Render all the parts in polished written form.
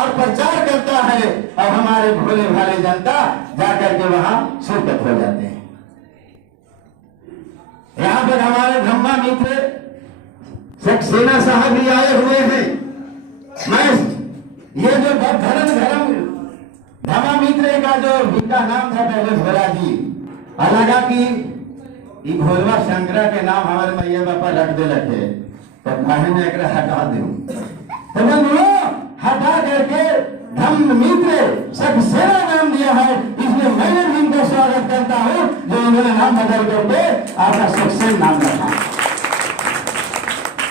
और प्रचार करता है, और हमारे भोले भाले जनता जाकर के वहां शिरकत हो जाते हैं। यहाँ पर हमारे ब्रह्मा मित्र सक्सेना साहब भी आए हुए हैं। मैं ये जो धर्म धमा मित्र का जो इनका नाम था पहले भोला जी, लगा कि भोलवा शंकरा के नाम हमारे मैया बापा रख दे लगे, तो काहे में एक हटा दे, तो बंधुओं हटा करके धम्म मित्र सक्सेना नाम दिया है। इसलिए मैं भी इनका स्वागत करता हूँ जो इन्होंने नाम बदल करके आपका सक्सेना नाम रखा।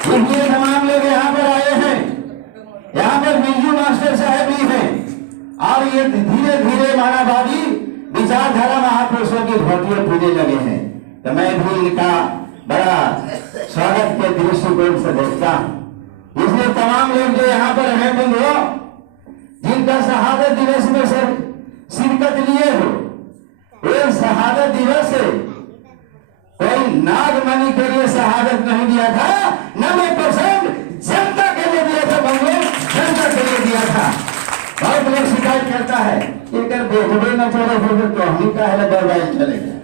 ये तमाम लोग यहाँ पर आए हैं। यहाँ पर बिरजू मास्टर साहब भी हैं, और ये धीरे धीरे मानववादी विचारधारा महापुरुषों की धोतियां पूजने लगे हैं। तो मैं भी इनका बड़ा स्वागत के दृष्टिकोण से देखता हूँ। इसलिए तमाम लोग जो यहाँ पर हैं बंधुओं, जिनका शहादत दिवस में सर शिरकत लिए हो, वो शहादत दिवस से कोई नागमणि के लिए शहादत नहीं दिया था, 90% जनता के लिए दिया था बंधुओं, जनता के लिए दिया था। बहुत लोग शिकायत करता है कि बेटबे न चले फिर तो हम का है दरबार चलेगा।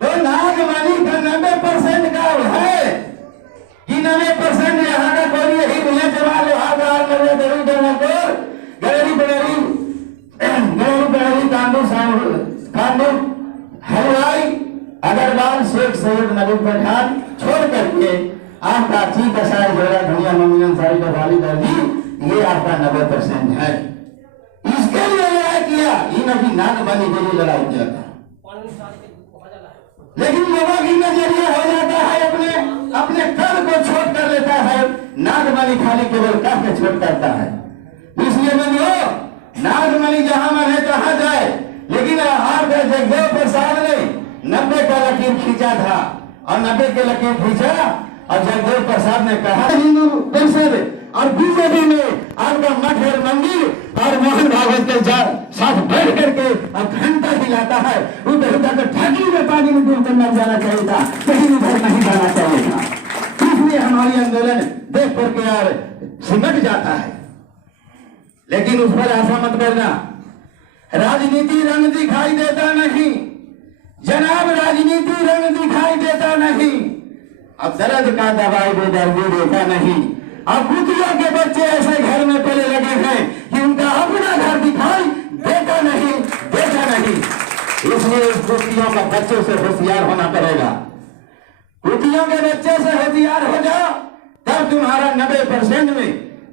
तो नागमणि का 90% का है कि 90% यहाँ का कोई यही भैया जवान कांडू हलवाई अग्रवाल शेख सैयद नबी पठान छोड़ करके आपका चीज कसाई जोड़ा धनिया मम्मी सारी डबाली दर्जी, ये आपका 90% है। इसके लिए लड़ाई किया, इन अभी नागमणि के लिए लड़ाई किया था। लेकिन लोगों की नजरिया हो जाता है, अपने कर को छोड़ कर लेता है, नागमणि खाली केवल कर के छोड़ करता है। इसलिए बंधुओं, नागमणि जहां मन है तहां जाए, लेकिन आप जगदेव प्रसाद ने 90 का लकीर खींचा था, और 90 के लकीर खींचा, और जगदेव प्रसाद ने कहा हिंदू परिषद और बीजेपी में आपका मठ और मंदिर और मोहन भागवत के साथ बैठ करके और घंटा हिलाता है, उधर उधर ठाकुर में पानी में डूब कर मर जाना चाहिए था, कहीं उधर नहीं जाना चाहिए था। इसलिए हमारी आंदोलन देख करके यार सिमट जाता है। लेकिन उस पर ऐसा मत करना, राजनीति रंग दिखाई देता नहीं जनाब, राजनीति रंग दिखाई देता नहीं। अब दर्द का दवाई बेदर्दी देता नहीं। अब कुतियों के बच्चे ऐसे घर में पले लगे हैं कि उनका अपना घर दिखाई देता नहीं। इसलिए इस कुतियों का बच्चों से होशियार होना पड़ेगा। कुतियों के बच्चे से होशियार हो जाओ, तब तुम्हारा 90% में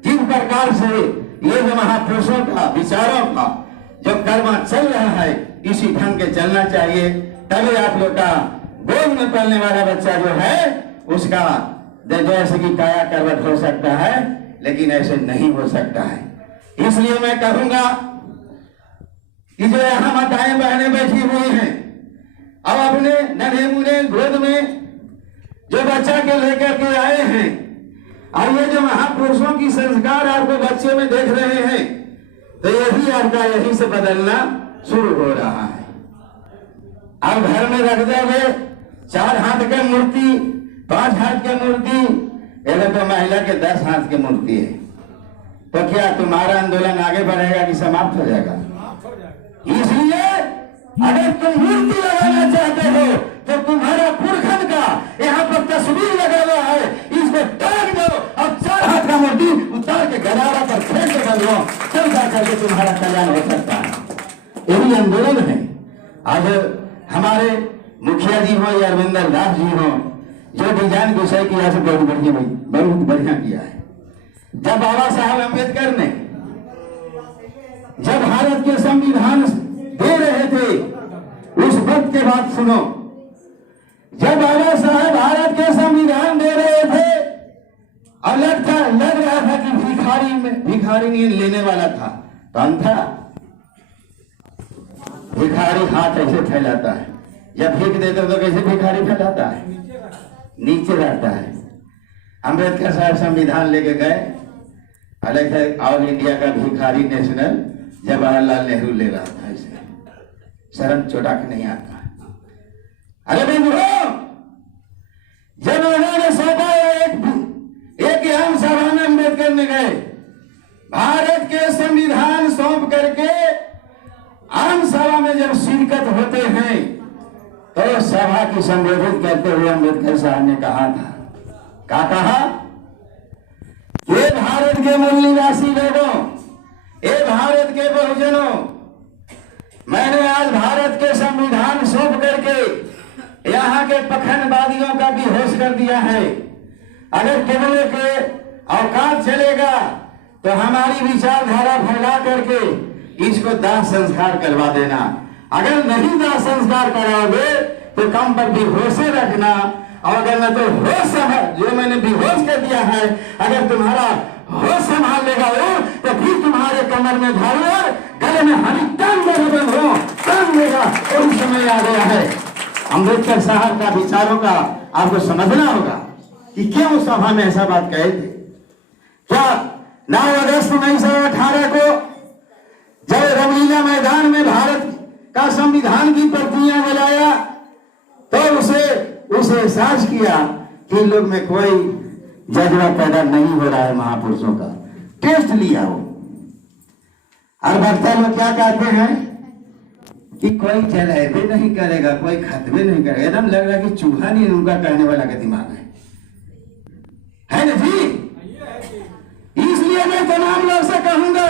जिस प्रकार से ये जो महापुरुषों का विचारों का जो कर्म चल रहा है, इसी ढंग के चलना चाहिए। तभी आप लोग का गोद में पलने वाला बच्चा जो है उसका जैसे कि काया करवट हो सकता है, लेकिन ऐसे नहीं हो सकता है। इसलिए मैं कहूंगा कि जो यहाँ माताएं बहनें बैठी हुई हैं, अब अपने नन्हे मुन्ने गोद में जो बच्चा के लेकर के आए हैं, और ये जो महापुरुषों की संस्कार आपको बच्चे में देख रहे हैं, तो यही आपका यहीं से बदलना शुरू हो रहा है। अब घर में रख दोगे 4 हाथ की मूर्ति, 5 हाथ की मूर्ति, अगर तो महिला के 10 हाथ की मूर्ति है, तो क्या तुम्हारा आंदोलन आगे बढ़ेगा कि समाप्त हो जाएगा? इसलिए अगर तुम मूर्ति लगाना चाहते हो तो तुम्हारा पुरखन का यहाँ पर तस्वीर लगा हुआ है, इसको टांग दो और 4 हाथ का मूर्ति उतार के गरारा पर फेंक कर दो, तब जाकर के तुम्हारा कल्याण हो सकता है। यही आंदोलन है। आज हमारे मुखिया जी हो या अरविंदर दास जी हो, जो डिजाइन विषय किया है बहुत बढ़िया किया है। जब बाबा साहब अम्बेडकर ने जब भारत के संविधान दे रहे थे, उस वक्त के बाद सुनो, जब बाबा साहब भारत के संविधान दे रहे थे और लग रहा था कि भिखारी नहीं लेने वाला था, तो अंधा भिखारी हाथ ऐसे फैलाता है, जब भीख देते तो कैसे भिखारी फैलाता है? नीचे रहता है। अम्बेडकर साहब संविधान लेके गए, अलग ऑल इंडिया का भिखारी नेशनल जवाहरलाल नेहरू ले रहा था, ऐसे शर्म चोटा के नहीं आता। अरे बंधुओं, जब उन्होंने सौंपा एक आम सभा में अम्बेडकर ने गए, भारत ये संविधान सौंप करके आम सभा में जब शिरकत होते हैं तो सभा की संबोधित करते हुए अम्बेडकर साहब ने कहा था, क्या कहा? ये भारत के मूल निवासी लोगों, ये भारत के बहुजनों, मैंने आज भारत के संविधान सौंप करके यहाँ के पखंडवादियों का भी होश कर दिया है। अगर केवल के औकात चलेगा तो हमारी विचारधारा फैला करके इसको दाह संस्कार करवा देना। अगर नहीं दाह संस्कार कराओगे तो कम पर बेहोशे रखना, और अगर मैं तो होश जो मैंने बेहोश कर दिया है, अगर तुम्हारा होश संभाल लेगा वो, तो फिर तुम्हारे कमर में धारू और गले में हरी टांग लेगा। और समय आ गया है। अम्बेडकर साहब का विचारों का आपको समझना होगा कि क्यों सभा में ऐसा बात कहे थे। क्या 9 अगस्त 1918 को जब रामलीला मैदान में भारत का संविधान की प्रतियां जलाया तो उसे एहसास किया कि इन लोग में कोई जज्बा पैदा नहीं हो रहा है महापुरुषों का। टेस्ट लिया वो, और वक्ता लोग क्या कहते हैं कि कोई जलेबे नहीं करेगा, कोई खतबे नहीं करेगा। एकदम लग रहा है कि चूहा नहीं उनका कहने वाला का दिमाग है ना जी। इसलिए मैं तमाम लोग से कहूंगा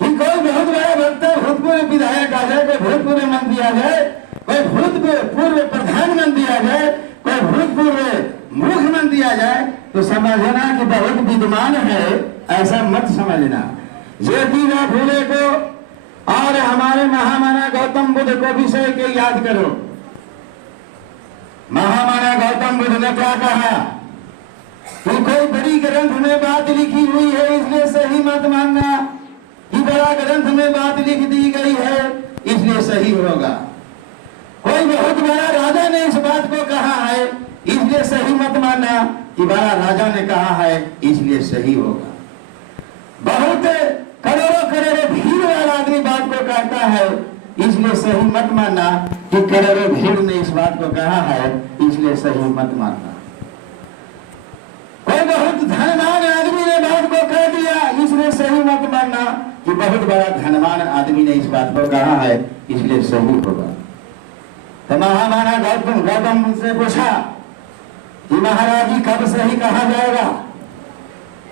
कि कोई बहुत बड़ा वक्ता भूतपूर्व विधायक आ जाए, कोई भूतपूर्व मंत्री आ जाए, कोई भूतपूर्व प्रधानमंत्री आ जाए, कोई भूतपूर्व मुख्यमंत्री आ जाए, तो समझना कि बहुत विद्वान है, ऐसा मत समझना। ज्योतिबा फूले को और हमारे महामाना गौतम बुद्ध को विषय के याद करो। महामाना गौतम बुद्ध ने क्या कहा कि कोई बड़ी ग्रंथ में बात लिखी हुई है इसलिए सही मत मानना, कि बड़ा ग्रंथ में बात लिख दी गई है इसलिए सही होगा। कोई बहुत बड़ा राजा ने इस बात को कहा है इसलिए सही मत मानना, कि बड़ा राजा ने कहा है इसलिए सही होगा। बहुत करोड़ों भीड़ वाला आदमी बात को कहता है इसलिए सही मत मानना, कि करोड़ों भीड़ ने इस बात को कहा है इसलिए सही मत मानना। कोई बहुत धनवान आदमी ने बात को कह दिया इसलिए सही मत मानना, कि बहुत बड़ा धनवान आदमी ने इस बात को कहा है इसलिए सही होगा। तो महामाना गौतम से पूछा कि महाराज जी कब सही कहा जाएगा?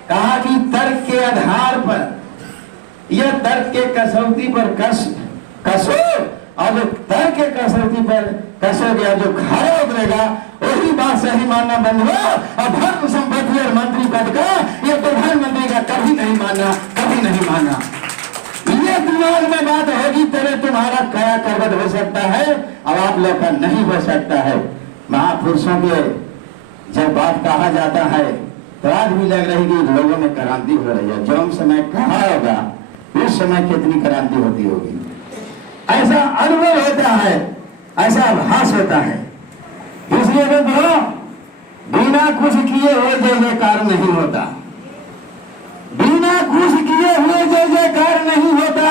कहा कि तर्क के आधार पर, यह तर्क के कसौटी पर कसो, और जो तर्क के कसौटी पर कसोगे और जो खरा उतरेगा वही बात सही मानना बंद हो। और धर्म संपत्ति और मंत्री पद का ये प्रधानमंत्री का कभी नहीं मानना, कभी नहीं मानना। ये दिमाग में बात होगी तेरे तुम्हारा कया करवट हो सकता है और आप लोग का नहीं हो सकता है। महापुरुषों के जब बात कहा जाता है तो आज भी लग रही कि लोगों में क्रांति हो रही है। जो समय कहा होगा उस समय कितनी क्रांति होती होगी, ऐसा अनुभव होता है, ऐसा आभास होता है। इसलिए तो बिना कुछ किए हुए जय जयकार नहीं होता, बिना कुछ किए हुए जय जयकार नहीं होता।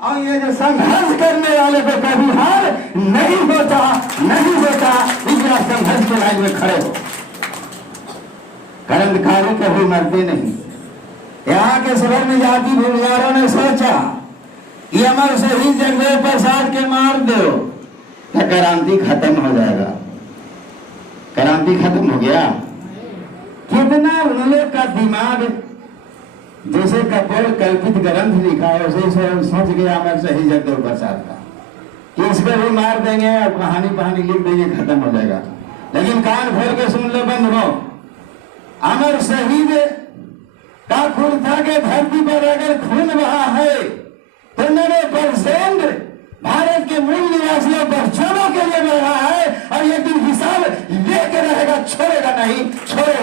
और ये जो संघर्ष करने वाले को कभी हार नहीं होता, नहीं होता। इसलिए संघर्ष के लाइन में खड़े हो। क्रांतिकारी कभी मरते नहीं। यहाँ के स्वर्ण जाति भूमियारों ने सोचा कि अमर शहीद जगदेव प्रसाद के मार दो तो क्रांति खत्म हो जाएगा। क्रांति खत्म हो गया। कितना उन लोग का दिमाग, जैसे कपोल कल्पित ग्रंथ लिखा है उसे सोच गया अमर शहीद जगदेव प्रसाद का कि इसको भी मार देंगे और कहानी लिख देंगे, खत्म हो जाएगा। लेकिन कान खोल के सुन लो बंधुओं, अमर शहीद का खुर्दा के धरती पर अगर खून बहा है तो 90% भारत के मूल निवासियों बच्चों के लिए बढ़ रहा है। और ये दिन हिसाब लेके रहेगा, छोड़ेगा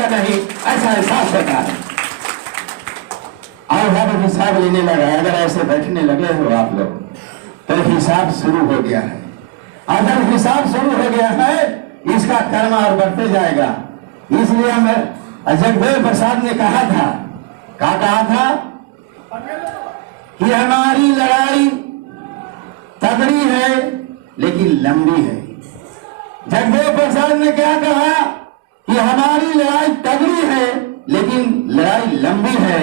नहीं, ऐसा एहसास होता है। और अब हिसाब लेने लगा है। अगर ऐसे बैठने लगे हो आप लोग तो हिसाब शुरू हो गया है। अगर हिसाब शुरू हो गया है इसका कर्म और बढ़ते जाएगा। इसलिए मैं जगदेव प्रसाद ने कहा था, क्या कहा था कि हमारी लड़ाई तगड़ी है लेकिन लंबी है। जगदेव प्रसाद ने क्या कहा कि हमारी लड़ाई तगड़ी है लेकिन लड़ाई लंबी है।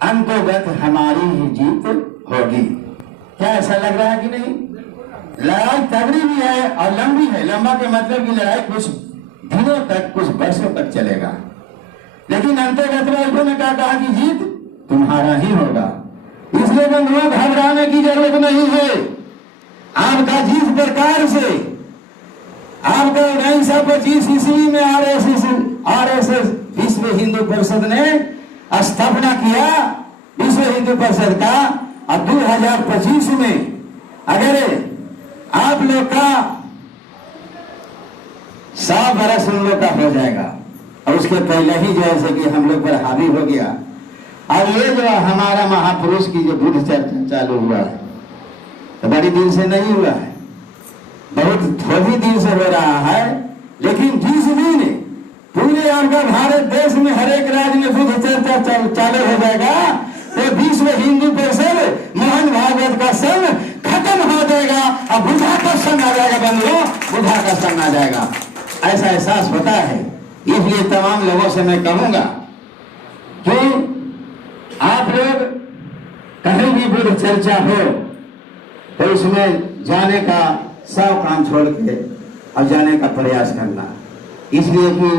अंतोगत हमारी ही जीत होगी। क्या ऐसा लग रहा है कि नहीं? लड़ाई तगड़ी भी है और लंबी है। लंबा के मतलब की लड़ाई कुछ दिनों तक, कुछ वर्षों तक चलेगा, लेकिन अंतर्गत ने कहा कि जीत तुम्हारा ही होगा। इसलिए बंधुओं, घबराने की जरूरत नहीं है। आपका जिस प्रकार से आपका 1925 ईस्वी में आरएसएस विश्व हिंदू परिषद ने स्थापना किया, विश्व हिंदू परिषद का, अब 2025 में अगर आप लोग का 100 बरस उन लोग का हो जाएगा और उसके पहले ही जैसे कि हम लोग पर हावी हो गया। और ये जो हमारा महापुरुष की जो बुद्ध चर्चा चालू हुआ है, तो बड़ी दिन से नहीं हुआ है, बहुत थोड़ी दिन से हो रहा है, लेकिन जिस दिन पूरे आपका भारत देश में हर एक राज्य में बुद्ध चर्चा चालू हो जाएगा, तो विश्व हिंदू परिषद मोहन भागवत का संघ खत्म हो जाएगा और बुद्धा का संघ आ जाएगा। बंधुओं, बुद्धा का संघ आ जाएगा, ऐसा एहसास होता है। इसलिए तमाम लोगों से मैं कहूंगा कि आप लोग कहीं भी बुद्ध चर्चा हो तो उसमें जाने का सब काम छोड़ के और जाने का प्रयास करना। इसलिए कि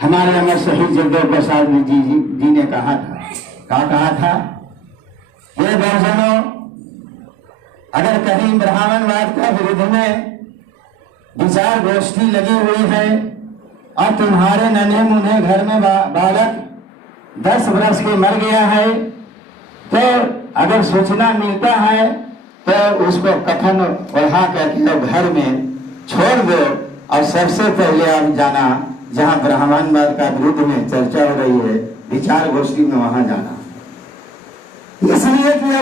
हमारे अमर शहीद जगदेव प्रसाद जी ने कहा था, क्या कहा था? ये बहुजनों, अगर कहीं ब्राह्मणवाद का विरुद्ध में विचार गोष्ठी लगी हुई है और तुम्हारे नन्हे मुन्हे घर में बालक 10 वर्ष के मर गया है, तो अगर सूचना मिलता है तो उसको कफन ओढ़ा करके घर में छोड़ दो और सबसे पहले आप जाना जहां ब्राह्मणवाद का विरुद्ध में चर्चा हो रही है, विचार गोष्ठी में वहां जाना। इसलिए कि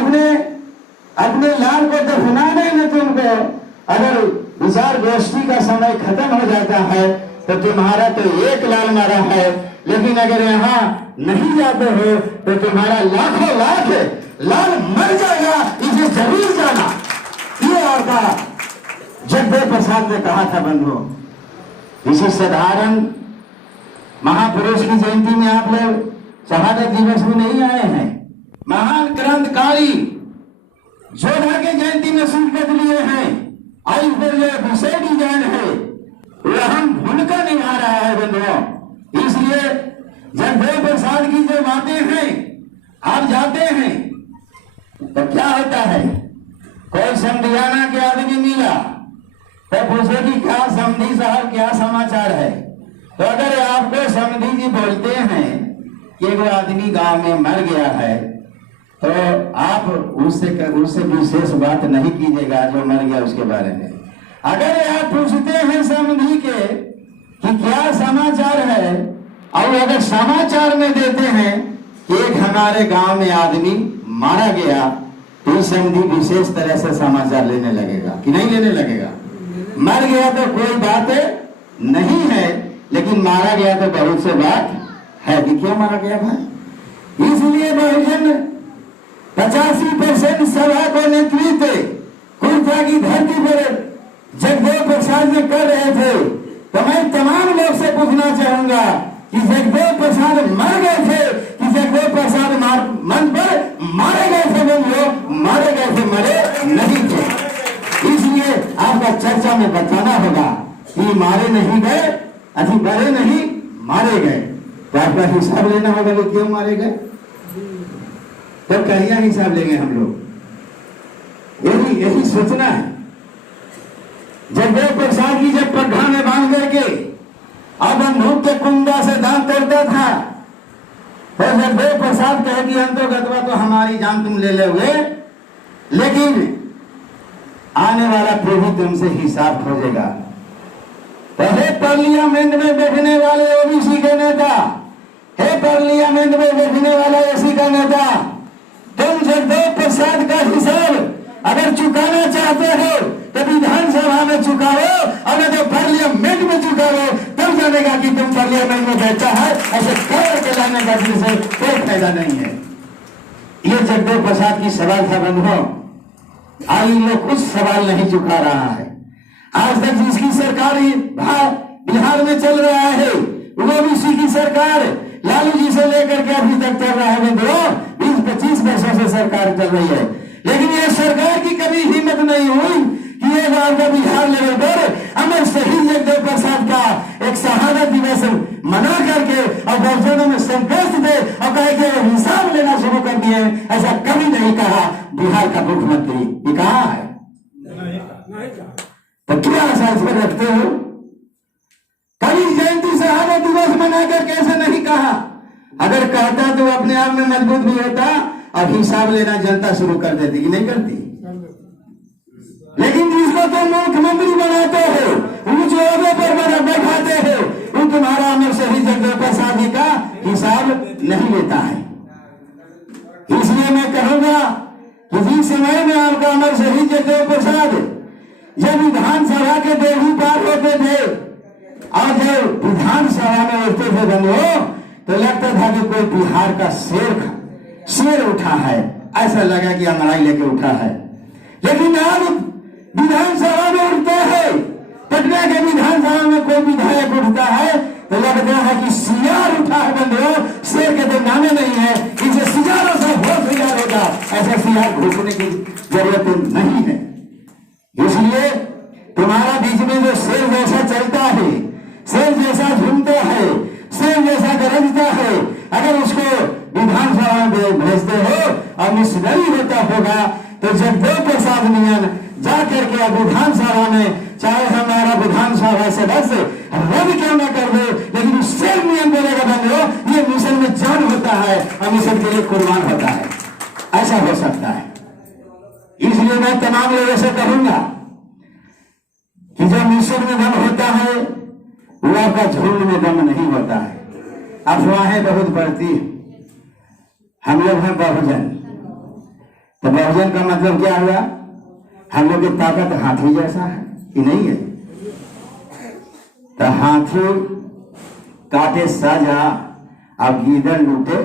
अपने लाल को दफनाने में तुमको अगर विचार गोष्ठी का समय खत्म हो जाता है तो तुम्हारा तो एक लाल मारा है, लेकिन अगर यहाँ नहीं जाते हो तो तुम्हारा लाखों लाख लाल मर जाएगा। इसे जरूर जाना। ये और का जगदेव प्रसाद ने कहा था। बंधुओं, इसी साधारण महापुरुष की जयंती में आप लोग शहादत दिवस में नहीं आए हैं। महान क्रांतिकारी जोधा के जयंती में शिरकत लिए हैं और इस पर जो विषय डिजाइन है वह हम भूमिका निभा रहा है। बंधुओं, इसलिए जगदेव प्रसाद की जो बातें हैं, आप जाते हैं तो क्या होता है, कोई समधियाना के आदमी मिला तो पूछे कि क्या समधी साहब क्या समाचार है। तो अगर आपको समधी जी बोलते हैं कि एक आदमी गांव में मर गया है, तो आप उससे विशेष बात नहीं कीजिएगा जो मर गया उसके बारे में। अगर आप पूछते हैं समधी के कि क्या समाचार है, और अगर समाचार में देते हैं कि एक हमारे गांव में आदमी मारा गया, तो समधी विशेष तरह से समाचार लेने लगेगा कि नहीं लेने लगेगा। मर गया तो कोई बात नहीं है, लेकिन मारा गया तो बहुत से बात है कि क्यों मारा गया भाई। इसलिए बहुजन 85% सभा को नेतृत्व कुर्ता की धरती पर जगदेव प्रसाद ने कर रहे थे। तो मैं तमाम लोग से पूछना चाहूंगा कि जगदेव प्रसाद मर गए थे कि जगदेव प्रसाद मन पर मारे गए थे? लोग मारे गए थे, मरे नहीं थे। इसलिए आपका चर्चा में बताना होगा कि मारे नहीं गए, अभी मरे नहीं, मारे गए। तो आपका हिसाब लेना होगा कि क्यों मारे गए, तो कहिया हिसाब लेंगे हम लोग। यही सोचना है। जगदेव प्रसाद की जब पगड़ा में बांध करके अब बंदूक के कुंडा से दांत तोड़ता था, तो जगदेव प्रसाद कहे कि अंतर्गतवा तो हमारी जान तुम ले लोगे, लेकिन आने वाला पीढ़ी तुमसे हिसाब खोजेगा। पहले पार्लियामेंट में बैठने वाले ओबीसी के नेता, हे पार्लियामेंट में बैठने वाला एसी का नेता, तुम जगदेव प्रसाद का हिसाब अगर चुकाना चाहते हो तो विधानसभा में चुकाओ, और तो पार्लियामेंट में चुकाओ, तब जानेगा कि तुम पार्लियामेंट में बैठा है। ऐसे कर लाने का से कोई फायदा नहीं है। ये जगदेव प्रसाद की सवाल था। बंधुओं, आज लोग कुछ सवाल नहीं चुका रहा है। आज तक जिसकी सरकार बिहार में चल रहा है वो भी उसी की सरकार लालू जी से लेकर के अभी तक चल रहा है। बंधुओं, इस 25 वर्षों से सरकार चल रही है, लेकिन ये सरकार की कभी हिम्मत नहीं हुई कि एक बार का बिहार लेवल पर अमर शहीद जगदेव प्रसाद का एक शहादत दिवस मना करके और बहुजनों में संतोष दे और कहे कि हिसाब लेना शुरू कर दिए। ऐसा कभी नहीं कहा बिहार का मुख्यमंत्री। ये कहा है तो क्या आशा इसमें रखते हो? कभी जयंती शहादत दिवस मनाकर कैसे नहीं कहा? अगर कहता तो अपने आप में मजबूत भी होता और हिसाब लेना जनता शुरू कर देती कि नहीं करती। लेकिन जिसको तुम मुख्यमंत्री बनाते हो, ऊंचे ओहदे पर बैठाते हो, वो तुम्हारा अमर शहीद जगदेव प्रसाद जी का हिसाब नहीं लेता है। इसलिए मैं कहूंगा कि जिस समय में आपका अमर शहीद जगदेव प्रसाद जब विधानसभा के देवी पार होते थे और जब विधानसभा में उठते थे बंधुओं, तो लगता था कि कोई बिहार का शेर उठा है, ऐसा लगा कि अमराई लेके उठा है। लेकिन अब विधानसभा में उठता है, पटना के विधानसभा में कोई विधायक उठता है तो लगता है कि सियार उठा है बंधुओं। शेर के तो नामे नहीं है, इसे सियारों से बहुत सियार होगा, ऐसा सियार घोषणे की जरूरत नहीं है। इसलिए तुम्हारा बीच में जो शेर जैसा चलता है, शेर जैसा झूमता है, शेर जैसा गरजता है, अगर उसको विधानसभा में भेजते हो और मिशनरी होता होगा तो जगदेव प्रसाद नियन जा करके विधानसभा में, चाहे हमारा विधानसभा सदस्य रद्द क्यों न कर दे, लेकिन शेर नियम बोलेगा बंधुओं, ये मिशन में जान होता है और मिशन के लिए कुर्बान होता है। ऐसा हो सकता है। इसलिए मैं तमाम लोगों से कहूंगा कि जब मिशन में दम होता है वो आपका झुंड में दम नहीं होता है। अफवाहें बहुत बढ़ती है। हम लोग हैं बहुजन, तो बहुजन का मतलब क्या हुआ? हम लोग की ताकत हाथी जैसा है कि नहीं है? तो हाथी काटे साजा अब गीदड़ लूटे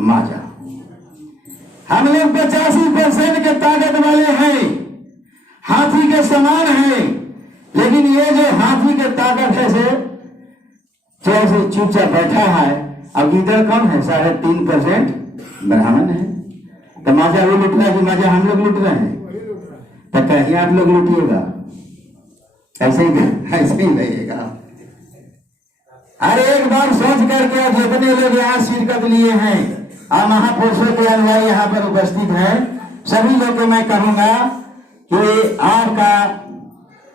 माजा। हम लोग 85% के ताकत वाले हैं, हाथी के समान हैं, लेकिन ये जो हाथी के ताकत है से चुपचाप बैठा है। अब गीदड़ कम है, 3.5% ब्राह्मण है। तो माजा वो लूट रहा है कि माजा हम लोग लूट रहे हैं? तो कहीं आप लोग लूटिएगा, ऐसे ही रहेगा। अरे एक बार सोच करके जितने लोग यहाँ शिरकत लिए हैं और महापुरुषों के अनुयायी यहाँ पर उपस्थित हैं, सभी लोग को मैं कहूंगा कि आपका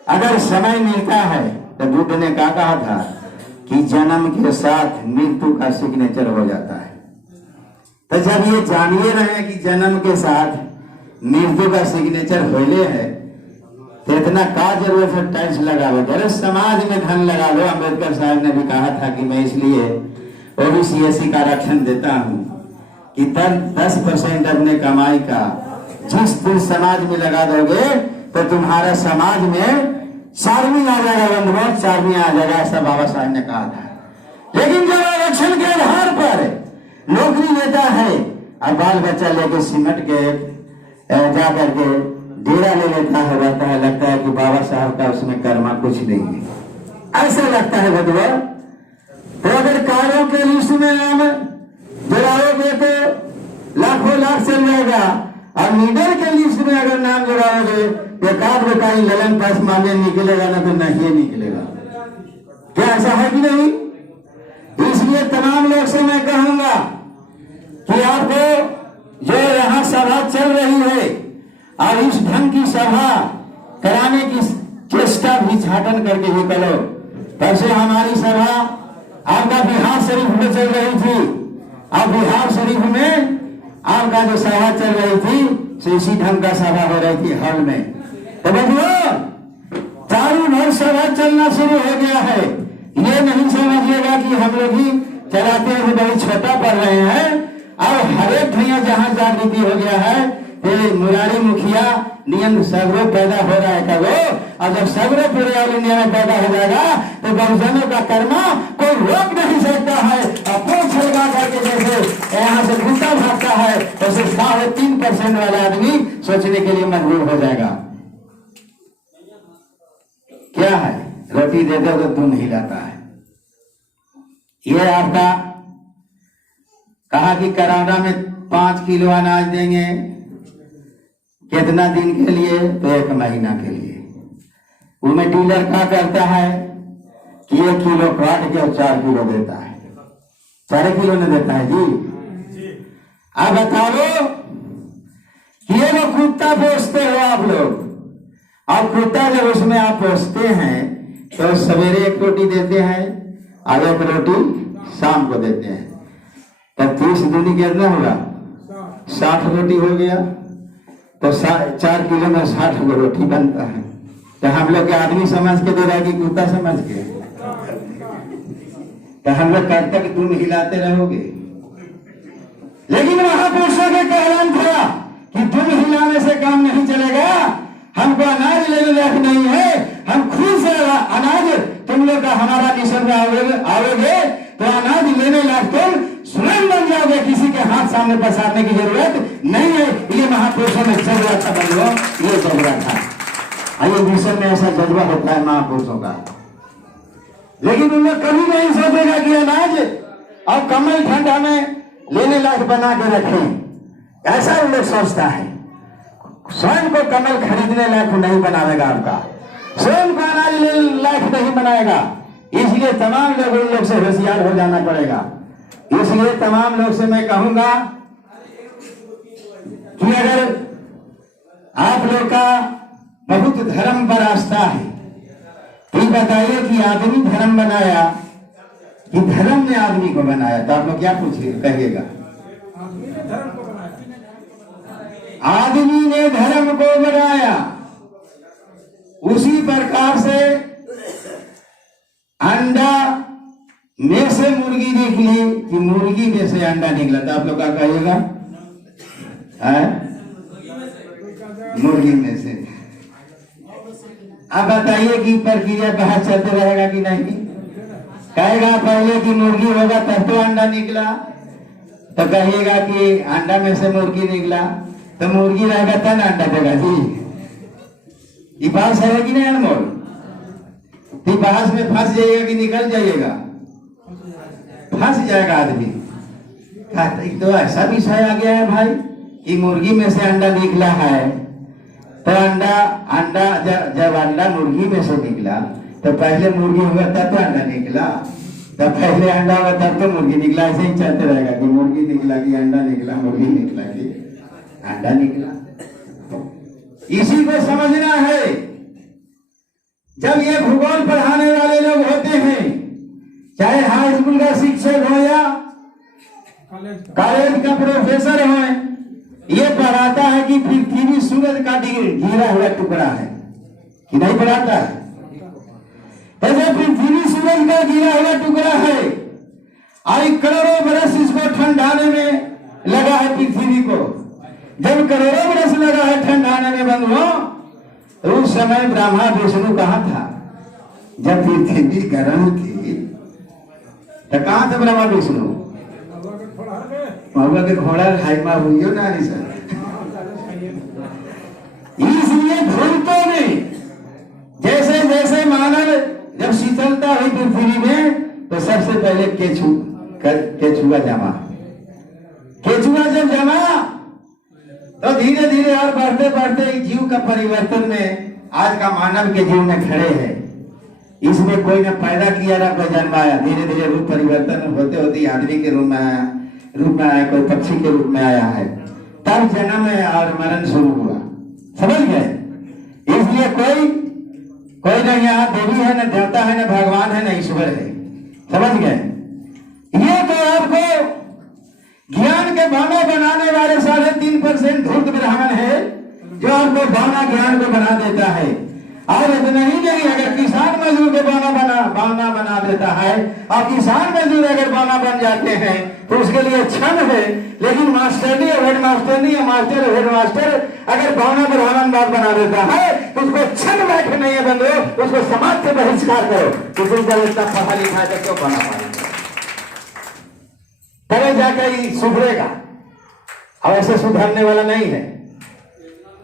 अगर समय मिलता है तो बुद्ध ने क्या कहा था कि जन्म के साथ मृत्यु का सिग्नेचर हो जाता है। तो जब ये जानिए रहे कि जन्म के साथ मृत्यु का सिग्नेचर होले है, तो इतना का जरूरत है टैक्स लगा लो, जरा समाज में धन लगा लो। अम्बेडकर साहब ने भी कहा था कि मैं इसलिए ओबीसी एससी का आरक्षण देता हूँ कि 10% अपने कमाई का जिस दिन समाज में लगा दोगे तो तुम्हारा समाज में 4वीं आ जाएगा बंधुओं, 4वीं आ जाएगा, ऐसा बाबा साहब ने कहा था। लेकिन जब आरक्षण के आधार पर नौकरी लेता है और बाल बच्चा लेके सिमट के जा करके डेरा ले लेता है, रहता है, लगता है कि बाबा साहब का उसमें कर्मा कुछ नहीं है, ऐसा लगता है बंधुओं। तो अगर कार्यों के लिस्ट में नाम जुड़ाओगे तो लाखों लाख चल जाएगा, और लीडर के लिस्ट में अगर नाम जुड़ाओगे एकाध कहीं ललन पास मांगे निकलेगा ना तो नहीं निकलेगा। क्या ऐसा है कि नहीं? इसलिए तमाम लोग से मैं कहूंगा कि आपको जो यहाँ सभा चल रही है और इस ढंग की सभा कराने की चेष्टा भी झाटन करके ही करो। वैसे हमारी सभा आपका बिहार शरीफ में चल रही थी, और बिहार शरीफ में आपका जो सभा चल रही थी इसी ढंग का सभा हो रही थी हॉल में। तो बंधुओं, चारों ओर सभा चलना शुरू हो गया है। ये नहीं समझिएगा कि हम लोग ही चलाते हैं, बहुत छोटा पड़ रहे हैं। और हर एक भैया जहां जागृति हो गया है, ये मुरारी मुखिया नियम सगरों पैदा हो रहा है करो, और जब सगरों पूरे ऑल इंडिया में पैदा हो जाएगा तो बहुजनों का कर्मा कोई रोक नहीं सकता है। और पूछ लगा करके जैसे यहाँ से घूमता भागता है, वैसे 3.5% वाला आदमी सोचने के लिए मजबूर हो जाएगा। क्या है, रोटी दे दो तो दूध हिलाता है। ये आपका कहा कि कोरोना में 5 किलो अनाज देंगे, कितना दिन के लिए? तो 1 महीना के लिए। उनमें डीलर क्या करता है कि 1 किलो काट के और 4 किलो देता है, 4 किलो नहीं देता है जी। अब बताओ कि ये वो कुत्ता पोसते हो आप लोग, अब कुत्ता जब उसमें आप पोसते हैं तो सवेरे 1 रोटी देते हैं और 1 रोटी शाम को देते हैं, तब 30 दूनी कितना होगा? 60 रोटी हो गया। तो 4 किलो में 60 रोटी बनता है। तो हम लोग के आदमी समझ के दे रहा है कि कुत्ता समझ के? तो हम लोग कब तक तुम हिलाते रहोगे? लेकिन महापुरुषों के कहलान था कि तुम हिलाने से काम नहीं चलेगा, हमको अनाज लेने लायक नहीं है, हम खुद से अनाज तुम लोग का हमारा मिशन में आओगे तो अनाज लेने लायक तुम स्वयं बन जाओगे, किसी के हाथ सामने पसारने की जरूरत नहीं है। ये महापुरुषों में जज्बा था बंधुओं, ये जज्बा था। आइए मिशन में ऐसा जज्बा होता है महापुरुषों का। लेकिन उनमें कभी नहीं सोचेगा कि अनाज और कमल ठंडा में लेने लायक बना के रखें, ऐसा उन लोग सोचता है। स्वयं को कमल खरीदने लायक नहीं बनाएगा, आपका स्वयं को अनाज लेने लायक नहीं बनाएगा। इसलिए तमाम लोग उन लोग से होशियार हो जाना पड़ेगा। इसलिए तमाम लोग से मैं कहूंगा कि अगर आप लोग का बहुत धर्म पर आस्था है तो बताइए कि आदमी धर्म बनाया कि धर्म ने आदमी को बनाया? तो आप लोग क्या पूछिए कहिएगा? आदमी ने धर्म को बनाया। उसी प्रकार से अंडा में से मुर्गी निकली कि मुर्गी में से अंडा निकला, तो आप लोग क्या कहिएगा? मुर्गी में से। अब बताइए कि प्रक्रिया बाहर चलते रहेगा कि नहीं? कहेगा पहले कि मुर्गी होगा तब तो अंडा निकला, तो कहिएगा कि अंडा में से मुर्गी निकला, तो मुर्गी रहेगा तब ना अंडा देगा जी। ये बात है कि नहीं अनमोल? तो बास में फंस जाइएगा कि निकल जाइएगा? फंस जाएगा आदमी। तो ऐसा विषय आ गया है भाई कि मुर्गी में से अंडा निकला है, तो अंडा जब अंडा मुर्गी में से निकला तो पहले मुर्गी होगा तब तो अंडा निकला, तो पहले अंडा होगा तब तो मुर्गी निकला। ऐसे ही चलते रहेगा कि मुर्गी निकला कि अंडा निकला, मुर्गी निकला कि अंडा निकला। इसी को समझना है। जब ये भूगोल पढ़ाने वाले लोग होते हैं, चाहे हाई स्कूल का शिक्षक हो या कॉलेज का प्रोफेसर हो, ये पढ़ाता है कि पृथ्वी सूरज का गिरा हुआ टुकड़ा है कि नहीं पढ़ाता है? ऐसे पृथ्वी सूरज का गिरा हुआ टुकड़ा है और करोड़ों बरस इसको ठंडाने में लगा है पृथ्वी को। जब करोड़ों बरस लगा है ठंडाने में बंधुओं, तो उस समय ब्रह्मा विष्णु कहाँ था? जब पृथ्वी गर्म थी तो कहाँ थे ब्रह्मा विष्णु? महुआ के घोड़ा हाइमा हुई हो ना सर। इसलिए भूतों में जैसे जैसे मानव जब शीतलता हुई पृथ्वी में तो सबसे पहले केचुआ जमा। केचुआ जब जमा तो धीरे धीरे और बढ़ते बढ़ते जीव का परिवर्तन में आज का मानव के जीव में खड़े हैं। इसमें कोई न पैदा किया ना कोई जन्माया, धीरे धीरे रूप परिवर्तन होते होते आदमी के रूप में आया, कोई पक्षी के रूप में आया है, तब जन्म और मरण शुरू हुआ। समझ गए? इसलिए कोई न यहाँ देवी है, न देवता है, न भगवान है, न ईश्वर है। समझ गए? ये तो आपको ज्ञान के बाना बनाने वाले 3.5% धूर्त ब्राह्मण है जो आपको बाना ज्ञान को बना देता है। और इतना ही नहीं, अगर किसान मजदूर को बाना बना देता है और किसान मजदूर अगर बाना बन जाते हैं तो उसके लिए क्षण है, लेकिन मास्टरनी और हेड मास्टरनी या मास्टर और हेड मास्टर अगर बाना ब्राह्मण बात बना देता है तो उसको क्षण बैठ नहीं है बंधु, उसको समाज से बहिष्कार करो। किसी का इतना पढ़ा लिखा है क्यों बाना पाएगा? तब जाकर ही सुधरेगा, और ऐसे सुधरने वाला नहीं है।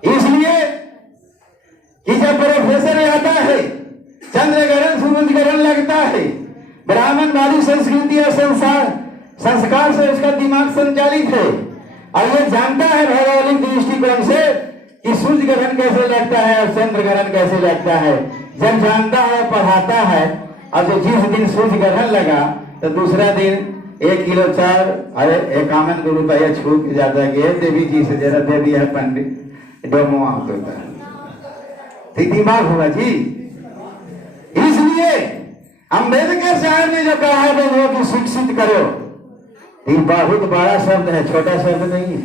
इसलिए कि जब प्रोफेसर आता है, चंद्र ग्रहण सूरज ग्रहण लगता है, ब्राह्मण वाली संस्कृति और संस्कार से उसका दिमाग संचालित है और ये जानता है भौगोलिक दृष्टिकोण से कि सूर्य ग्रहण कैसे लगता है और चंद्र ग्रहण कैसे लगता है। जब जानता है पढ़ाता है, और जो जिस दिन सूर्य ग्रहण लगा तो दूसरा दिन 1 किलो चार अरे 51 रुपया छू के जाता है कि देवी जी से जरा दे दिया है पंडित डोमो होता है। ठीक दिमाग होगा जी। इसलिए अम्बेडकर साहब ने जो कहा है बंधुओं की शिक्षित करो, ये बहुत बड़ा शब्द है, छोटा शब्द नहीं है।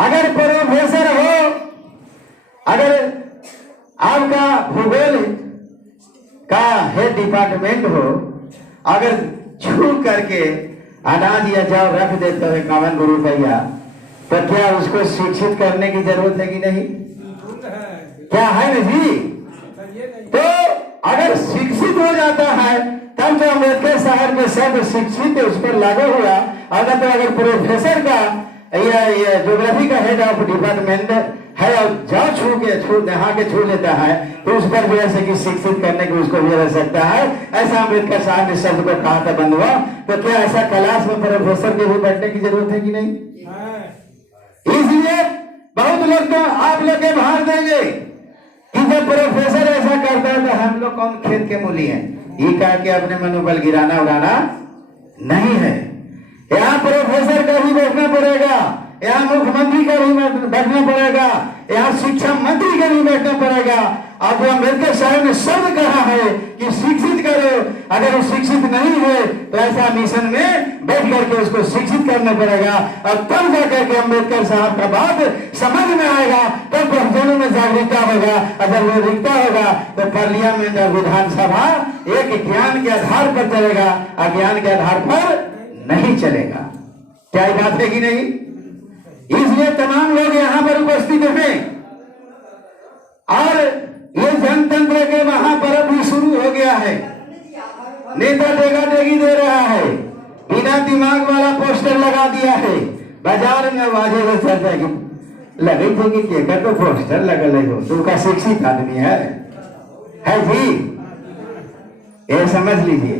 अगर प्रोफेसर हो, अगर आपका भूगोल का हेड डिपार्टमेंट हो, अगर छू करके अनाज या जाव रख देते हो 51 रुपया, तो क्या उसको शिक्षित करने की जरूरत है कि नहीं? क्या है ना जी? तो अगर शिक्षित हो जाता है तब जो अम्बेडकर साहब के शब्द शिक्षित उस पर लागू हुआ। अगर तो अगर प्रोफेसर का या ज्योग्राफी का हेड ऑफ डिपार्टमेंट है और जाओ छू नहा के छू लेता है तो उस पर जैसे कि शिक्षित करने की उसको भी रह सकता है। ऐसा अम्बेडकर साहब ने शब्द को कहा था बंधुआ। तो क्या ऐसा क्लास में प्रोफेसर के भी बैठने की जरूरत है कि नहीं? इसलिए बहुत लोग तो आप लोग के बाहर देंगे कि जब प्रोफेसर ऐसा करता है तो हम लोग कौन खेत के मूली हैं। ये कहा कि अपने मनोबल गिराना उड़ाना नहीं है। यहाँ प्रोफेसर का भी बैठना पड़ेगा, यहाँ मुख्यमंत्री का भी बैठना पड़ेगा, यहाँ शिक्षा मंत्री का भी बैठना पड़ेगा। अब जो अम्बेडकर साहब ने शब्द कहा है कि शिक्षित करो, अगर वो शिक्षित नहीं है तो ऐसा मिशन में बैठ करके उसको शिक्षित करना पड़ेगा। और तब जाकर के अम्बेडकर साहब का बात समझ में आएगा, तब बहुजनों में जागरूकता होगा। अगर जागरूकता होगा तो पार्लियामेंट और विधानसभा एक ज्ञान के आधार पर चलेगा, अज्ञान के आधार पर नहीं चलेगा। क्या बात है कि नहीं? इसलिए तमाम लोग यहाँ पर उपस्थित हैं और ये जनतंत्र के महापर्व भी शुरू हो गया है। नेता टेगा टेगी दे रहा है, बिना दिमाग वाला पोस्टर लगा दिया है। बाजार में आवाजें से चलता है कि लगे थे कि केकर तो पोस्टर लगल है, तो का शिक्षित आदमी है जी। ये समझ लीजिए,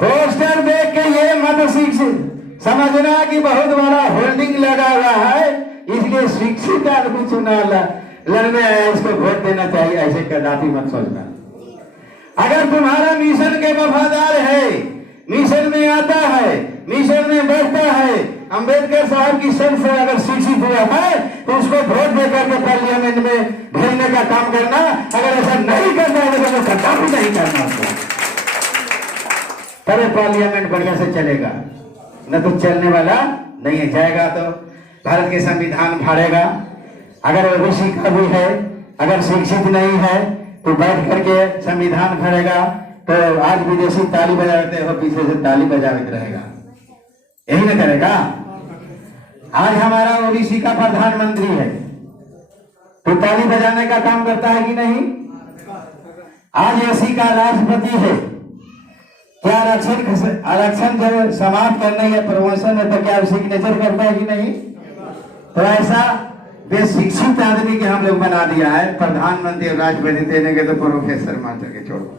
पोस्टर देख के ये मत शिक्षित समझना कि बहुत बड़ा होल्डिंग लगा हुआ है इसलिए शिक्षित आदमी चुना लड़ने आया, इसको वोट देना चाहिए, ऐसे कदापि मत सोचना। अगर तुम्हारा मिशन के वफादार है, मिशन में आता है, मिशन में बैठता है, अम्बेडकर साहब की संघ से अगर शिक्षित हुआ है तो उसको वोट देकर के पार्लियामेंट में भेजने का काम करना। अगर ऐसा नहीं करना है तो कदापि नहीं करना उसको, तभी पार्लियामेंट बढ़िया से चलेगा, न तो चलने वाला नहीं है। जाएगा तो भारत के संविधान फाड़ेगा। अगर ओबीसी का भी है, अगर शिक्षित नहीं है तो बैठ करके संविधान फाड़ेगा। तो आज विदेशी ताली बजाते हो, पीछे से ताली बजाते रहेगा, यही ना करेगा। आज हमारा ओबीसी का प्रधानमंत्री है तो ताली बजाने का काम करता है कि नहीं? आज एसी का राष्ट्रपति है, क्या आरक्षण जब समाप्त करना या प्रमोशन है तो क्या सिग्नेचर करता है कि नहीं? तो ऐसा बेशिक्षित आदमी के हम लोग बना दिया है प्रधानमंत्री और राष्ट्रपति देने के तो प्रोफेसर मान के छोड़ो।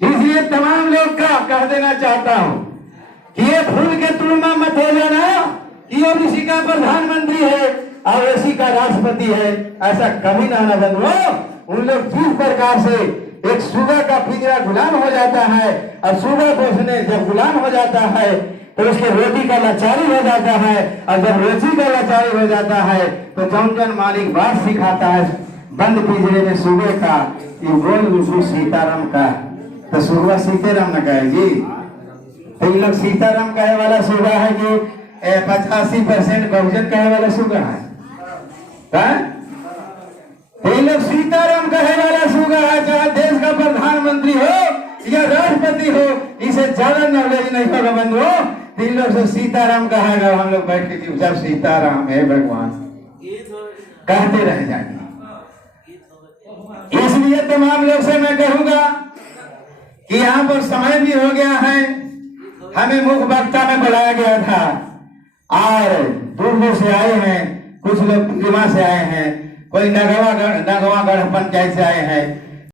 इसलिए तमाम लोग का कह देना चाहता हूं कि ये फूल के तुलना मत हो जाना कि ओबीसी का प्रधानमंत्री है और एसी का राष्ट्रपति है, ऐसा कभी ना बनो। उन लोग जिस प्रकार से एक सुगा का पिंजरा गुलाम हो जाता है और सुगा पोसने जब गुलाम हो जाता है तो उसके रोटी का लाचारी हो जाता है, और जब रोटी का लाचारी हो जाता है तो जौन मालिक बात सिखाता है बंद पिंजरे में सुबह का कि बोल सीताराम का, तो सुबह सीताराम न कहे जी। तो इन लोग सीताराम कहे वाला सुबह है कि 85% बहुजन कहे वाला सुबह है। इन लोग सीताराम कहे वाला सुबह है, चाहे देश का प्रधानमंत्री हो या राष्ट्रपति हो, इसे ज्यादा नॉलेज नहीं होगा बंधुओं। तीन लोग से सीताराम कहेगा, हम लोग बैठ के चुपचाप सीताराम है भगवान कहते रह जाएंगे। इसलिए तमाम लोग से मैं कहूंगा कि यहाँ पर समय भी हो गया है, हमें मुख्य वक्ता में बुलाया गया था और दूर दूर से आए हैं, कुछ लोग पूर्णिमा से आए हैं, कोई नगवागढ़ पंचायत से आए हैं,